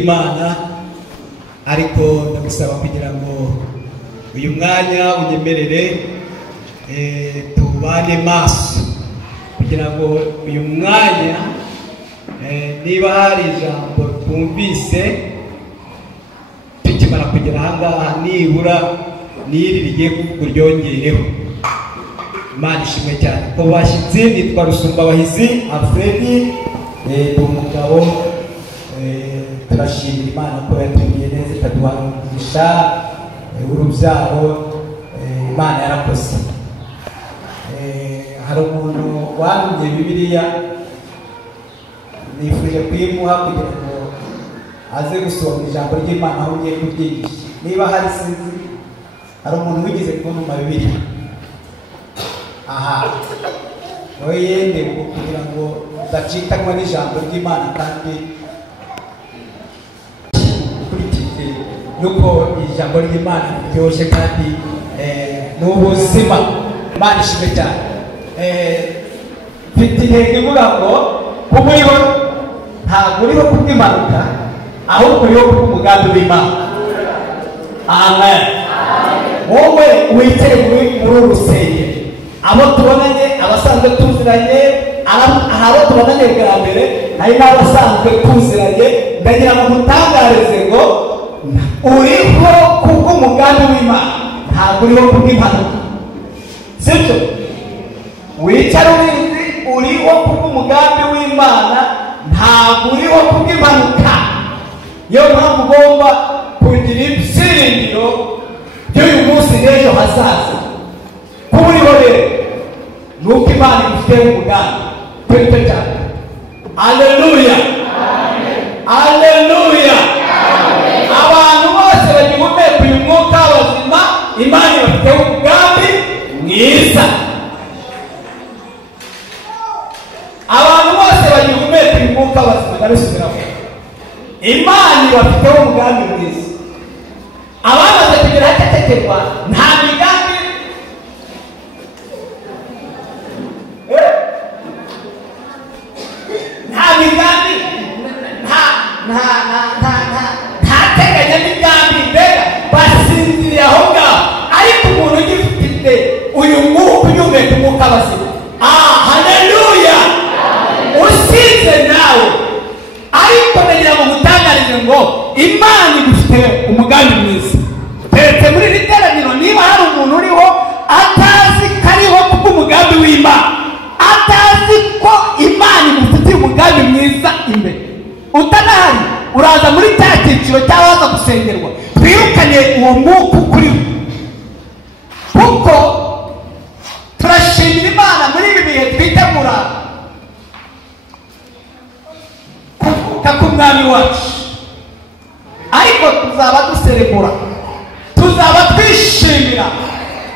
Imana ariko ndagusaba kugira ngo uyu mwanya unyemerere tubane maso kugira ngo uyu mwanya niba hari ijambo twumvise tukimara kugera ahangaha nibura n'iri rigiye kuryongereho. Imana ishimwe cyane ko bashyitsi. Nitwa Rusumbabahizi Alfred, umugabo. Turashimira Imana ko yatubwiye neza ikaduha umugisha urubyaro. Imana yarakoze. Hari umuntu wanditse Bibiliya, nifuje kuyimuha kugira ngo aze gusoma ijambo ry'Imana aho ugiye kubyigisha. Niba hari sinzi, hari umuntu wigeze kubona Bibiliya aha oyende kugira ngo udacikanywa n'ijambo ry'Imana kandi yuko ijambo ry'Imana ryoshe kandi n'ubuzima. Imana ishimwe cyane. Mfite intego ivuga ngo kumuriho ntabwo uriho kubw'impanuka ahubwo uriho kubw'umugambi w'Imana. Amen. Wowe wicaye muri uru rusengero, abo tubonanye, abasanzwe tuziranye, abo tubonanye bwa mbere, hari n'abasanzwe tuziranye, ndagira ngo mutangarize ngo uriho kubw'umugambi w'Imana, ntabwo uriho kubw'impanuka. Sibyo? Wicara ubizi uriho kubw'umugambi w'Imana, ntabwo uriho kubw'impanuka. Yo mpamvu ugomba kugira ibyiringiro by'uyu munsi n'ejo hazaza. Kuba uriho rero nuko Imana igufiteho umugambi. Twite cyane. Aleluya. Aleluya. Abantu bose bagihumeka uyu mwuka w'abazima, Imana ibafiteho umugambi mwiza. Abantu bose bagihumeka uyu mwuka w'abazima, ndabisubiramo, Imana ibafiteho umugambi mwiza. Abamaze kugira hatekerwa nta migambi ntateganya migambi, mbega basinziriye aho ngaho. Ariko umuntu ugifite uyu mwuka unyumeka umwuka w'abazima, haleluya, usinze nawe. Ariko ndagira ngo mutangarize ngo Imana igufite umugambi mwiza. Teretse muri iri teraniro, niba hari umuntu uriho atazi ko ariho kubw'umugambi w'Imana, atazi ko Imana imufitiye umugambi mwiza imbere, utanahari, uraza muri cya cyiciro cy'abaza gusengerwa. Twirukane uwo mwuka ukuriho, kuko turashimira Imana muri ibi bihe twitegura kuvuka k'umwami wacu. Ariko tuzaba duserebura, tuzaba twishimira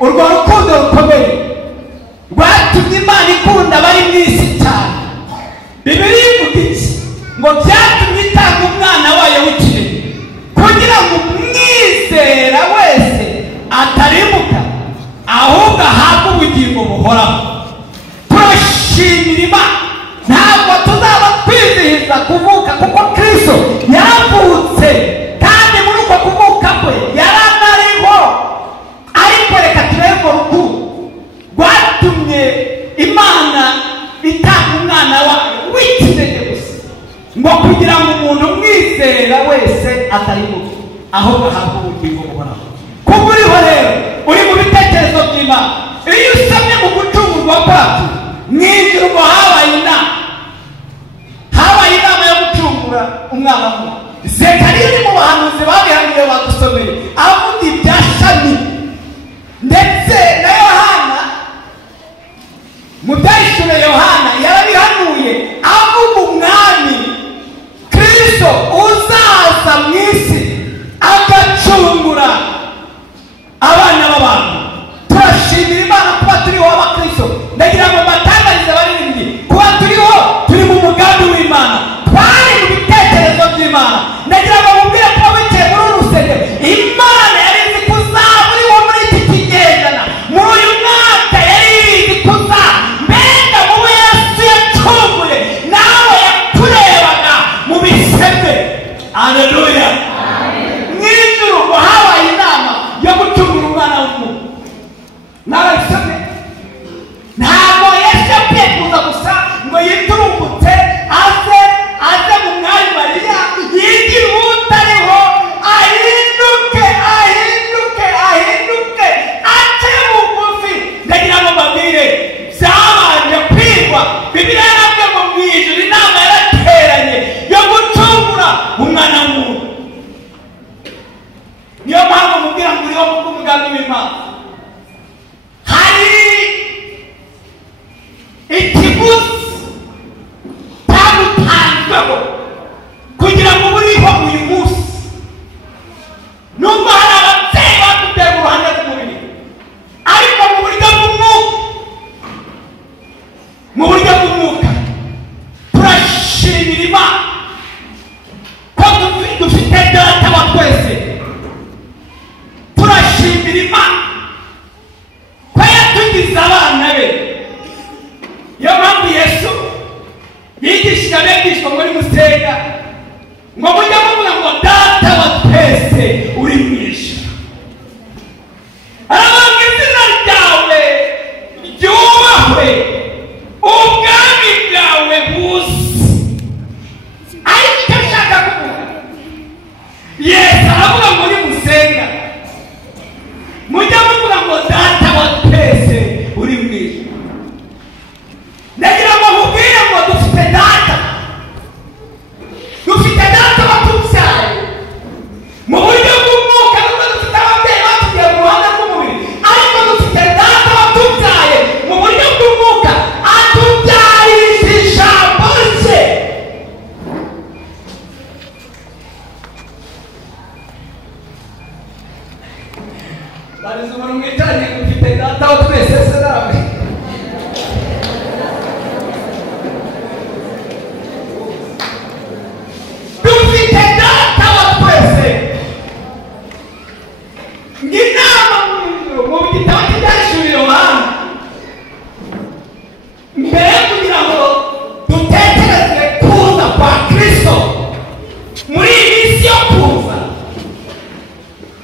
urwo rukundo rukomeye rwatumye Imana ikunda abari mu isi cyane. Bibiliya ivuga iki? Ngo byatumye itanga umwana wayo w'ikinege kugira ngo umwizera wese atarimuka ahubwo ahabwe ubugingo buhoraho. Turashimira Imana. Ntabwo tuzaba kwizihiza kuvuka kuko Kristo yavutse, kandi muri uko kuvuka kwe yaranariho. Ariko reka turebe ngo rukundo rwatumye Imana itanga umwana wayo w'ikinege gusa, ngo kugira ngo umuntu umwizera wese atarimuka ahubwo ahabwe ubugingo buhoraho. Kuko uriho rero uri mu bitekerezo by'Imana. Iyo usomye mu gucungurwa kwacu mu ijuru ngo habaye inama yo gucungura umwana we. Zekariya uri mu bahanuzi babihanuye badusomeye avuga ibya Shami, ndetse na Yohana mu byahishuriwe Yohana yarabihanuye avuga umwami Kristo uzaza mu isi agacungura abana b'abantu. Turashimira Imana kuba turiho abakristo. Ndagira ngo mbatangarize abaririmbyi kuba turiho, turi mu mugambi w'Imana, twari mu bitekerezo by'Imana. Ndagira ngo mubwire ko wicaye muri uru rusengero, Imana yari izi kuzaba uriho muri iki kigendana. Muri uyu mwaka yari izi kuzaba, mbega mubuye haleluya. Mw'ijuru habaye inama yo gucungura umwana w'umuntu. Narabisomye. Ntabwo Yesu yapfuye kuza gusa ngo yiturumbutse aze mu mwanya Mariya yigira utariho ahinduke ace bugufi. Ndagira ngo mbabwire byabanje kwigwa. Bibiliya yaravuze ngo mu ijuru inama yarateranye yo gucungura umwana w'umuntu. Niyo mpamvu mubwira ngo uriho mu bw'umugambi w'Imana hari ikiguzi cyagutanzweho kugira ngo uriho uyu munsi. Nubwo hari ababyeyi baduteye uruhande rw'umubiri, ariko mu buryo bw'umwuka turashimira Imana ko dufite data wa twese. Turashimira Imana ko yatugize abana be. Iyo mpamvu Yesu yigishije abigishwa muri Musenga ngo mujye muvuga ngo data wa twese uri mu ijuru. Aravuga izina ryawe ryubahwe, ubwami bwawe buze. Ariko icyo ashaka kuvuga Yesu aravuga muri Musenga mujye muvuga ngo data wa twese uri mu ijuru. Ndagira ngo mubwire ngo dufite data watubyaye mu buryo bw'umwuka. Nubwo dufite ababyeyi batugiye mu ruhande rw'umubiri, ariko dufite data watubyaye mu buryo bw'umwuka, atubyarije ijambo rye. Barize umuntu mwicaranye dufite data wa twese se nawe. Dufite data wa twese. Inama mu gitabo cy'Ibyahishuriwe Yohana, mbere yo kugira ngo dutekereze kuza kwa Kristo muri iyi minsi yo kuza,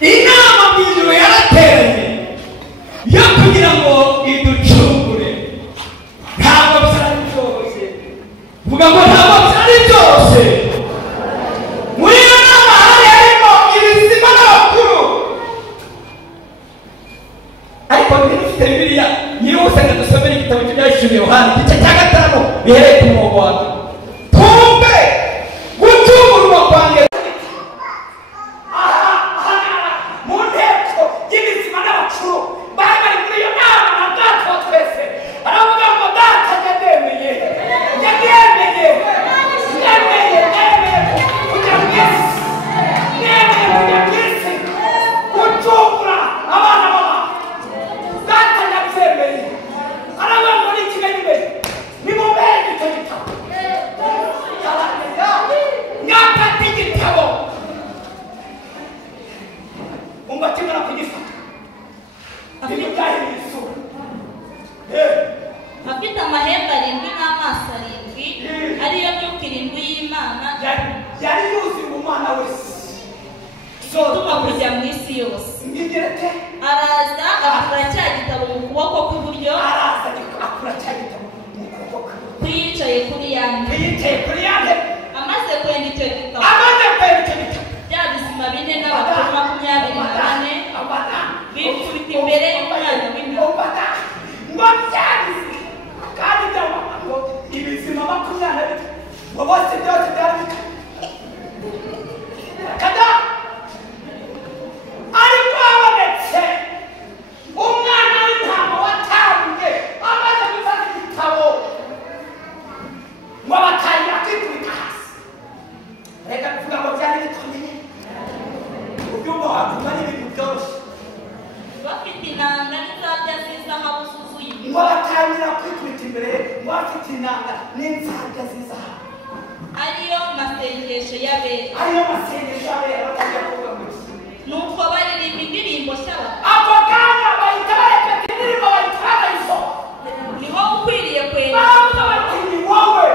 inama mu ijuru yarateranye yo kugira ngo iducungure. Ntabwo byari byoroshye. Vuga ngo ntabwo byari byoroshye. Muri iyo nama harimo ibizima n'abakuru. Ariko ntidufite Bibiliya yihuse ngo dusome igitabo cy'Ibyahishuriwe Yohana igice cya 5 bihereye ku murongo wa 1. Tumve gucungurwa kwanjye mu nteko y'ibizima n'abakuru bari bari muri iyo nama na data wa twese. Aravuga ngo data yademeye kujya mu isi gucungura abana baba. Data yabyemeye. Aravuga ngo ni ikimenyetso nimubere icyo gitabo. Mwafata igitabo umbatimara kugifata. Ibyo byahindura isura. Afite amahembe 7 n'amaso 7, ariyo myuka 7 y'Imana. Yari yuzuye umwana wese. Ituma kujya mu isi yose. Ngigereke Araza akura cya gitabo mu kuboko kw'iburyo. Yicaye kuri yande. Amaze kwenda icyo gitabo, bya bizima 4 n'abakuru 24 bikubita imbere y'umwana w'intama. ngo byarize kandi by'amahanga ibizima 24 ngo bose byose byari kada. Ariko abonetse umwana w'intama watangiye amaze gufata igitabo ngo batangira kwikubita hasi. Reka kuvuga ngo byari bikomeye. Ubyumva wakumva n'ibintu byoroshye. Bafite inanga n'inzabya z'izahabu zuzuye. Ngo batangira kwikubita imbere ngo bafite inanga n'inzabya z'izahabu. Ariyo masengesho y'abera. Batangira kuvuga ngo nuko baririmba indirimbo nshya. ako kanya bahita barepeta indirimbo bahita barayisohoka. Niho ukwiriye kwera. Bavuga bati ni wowe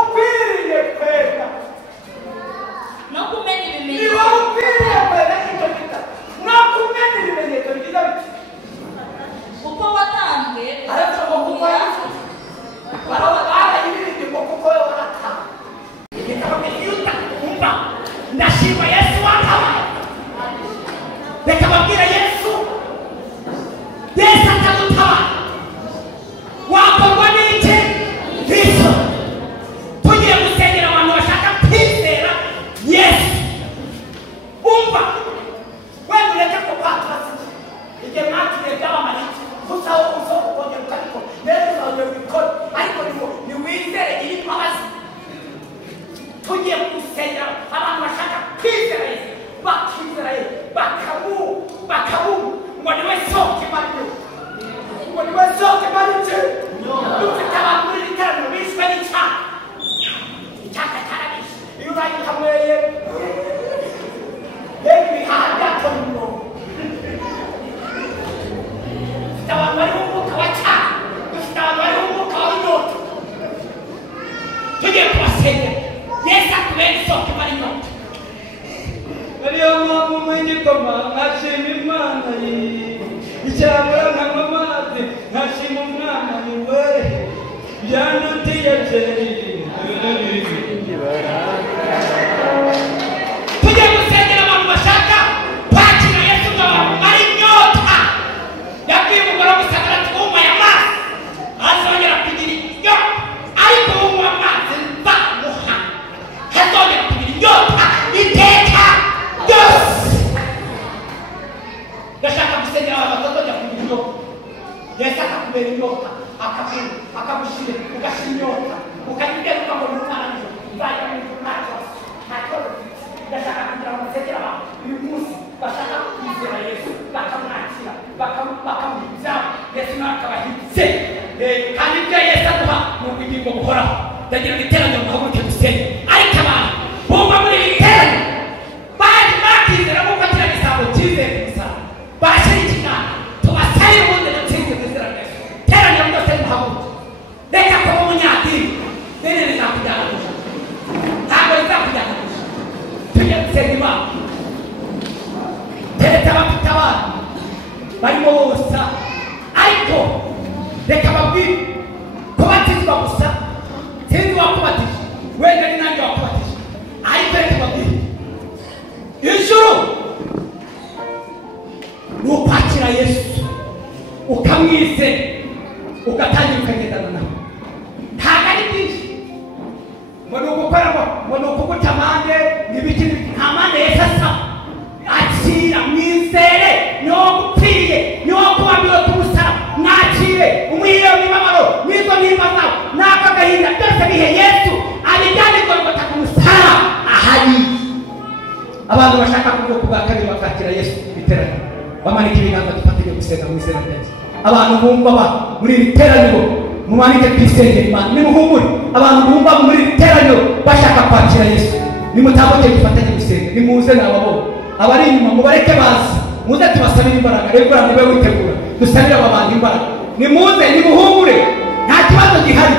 ukwiriye kwera. umva ndashima Yesu wakabaye reka babwira Yesu atagutabara wakorwa n'iki Kristo tugiye gusengera abantu bashaka kwizera Yesu umva wewe ureke ko patasi igihe mwakiriye by'abamariki gusaho ukongera ukabikora rero uzajya ubikora ariko ni wizere iri mbabazi tugiye gusengera abantu bashaka kwizera Yesu bakizera Yesu bakamu ngo niwe soke maryo ngo niwe soke maryo dufite abantu muri iterano bishwe n'icyaha icyaka cyarabishe iyo uraye ukamweye yewe ibihaha byatonyo dufite abantu bari mu mwuka wa cyaha dufite abantu bari mu mwuka wa inyota tugiye kubasengera Yesu akubera isoke maryo ariyo mpamvu mw'igikoma nkashima Imana icyabura nkanywa amazi nkashima umwana we byanutiye byeri tugiye gusengera abantu bashaka kwakira Yesu ngo ari inyota yabwiye umugore w'umusagara ati unywa aya mazi azongera kugira inyota ariko unywa amazi nzamuha hazongera kugira inyota iteka ndashaka gusengera abantu batazongera kugira inyota Yesu akakubera inyota akagushira ugashira inyota ukagenda ukabona umwana nijoro nzajya mu ijuru ntacyo ndashaka kugira ngo nsengere abantu uyu munsi bashaka kwizera Yesu bakamwakira bakamuha ibyabo Yesu nawe akabahitse kandi ibyo Yesu aduha ni ubugingo buhoraho ndagira ngo iteraniro muhaguruke dusenge ariko abantu bumva muri iri teraniro bari bakizera nk'uko kiriya gisabo cyizeye gusa bashyira ikiganza tubasayire ubundi dutsinze kwizera Yesu teraniro ryose muhaguruke reka kuba umunyadini dini rizakujyana gusa ntabwo rizakujyana gusa tujye gusenga Imana teretse abafite abana barimo bose ariko reka babwire kubatizwa gusa sinzi wakubatije wenda ni nanjye wakubatije ariko reka babwire ijuru ni ukwakira Yesu ukamwizera ugatangira ukagendana nawe ntabwo ari byinshi ngo ni ugukora ngo ni ukuguca amande n'ibiki nta mande Yesu asaba akira mwizere niwo gupfiriye niwo kubambiwe ku musaraba mwakire umwiriye w'imibabaro n'izo nimba zawe n'aka gahinda byose bihe Yesu abijyane Golgota ku musaraba ahari abantu bashaka kuvuga bwa kabiri bakakira Yesu biterana bamanike ibiganza dufatire gusenga mu izina rya Yesu abantu bumva muri iri teraniro mumanike twisengera Imana nimuhumure abantu bumva muri iri teraniro bashaka kwakira Yesu nimutabote dufatanye gusenga nimuze n'ababo abari inyuma mubareke bazi muze tubasabire imbaraga rero nibe witegura dusabire aba bantu imbaraga nimuze nimuhumure nta kibazo gihari